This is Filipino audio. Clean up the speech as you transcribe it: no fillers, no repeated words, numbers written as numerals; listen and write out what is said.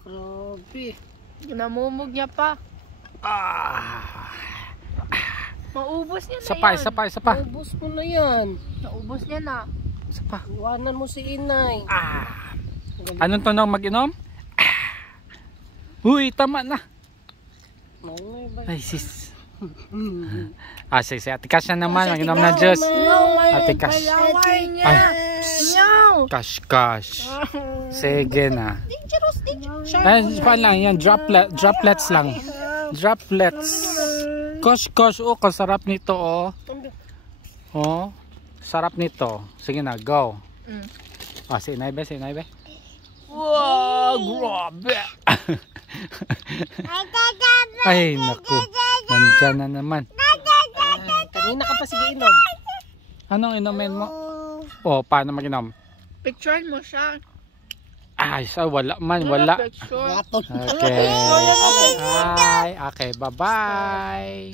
Grabe. Namumog niya pa. Maubos niya na Isa pa. Ubus mo na yan. Naubos niya na. Isa pa. Iwanan mo si inay. Anong tunog mag-inom? Uy, tama na. Ay, sis. Sige, Ate Cash na naman. Mag-inom na Diyos. Ate Cash. Cash. Sige na. Paano lang yan? Droplets lang. Gosh. Oh, kasarap nito, oh. Oh, sarap nito. Sige na, go. Si Inay be. Wow, grabe. Ay, naku. Nandyan na naman. Kanina ka pa sige inom. Anong inumin mo? Oh, paano mag-inom? Picturean mo siya. Wala man, wala. Picture. Okay. Okay, bye-bye.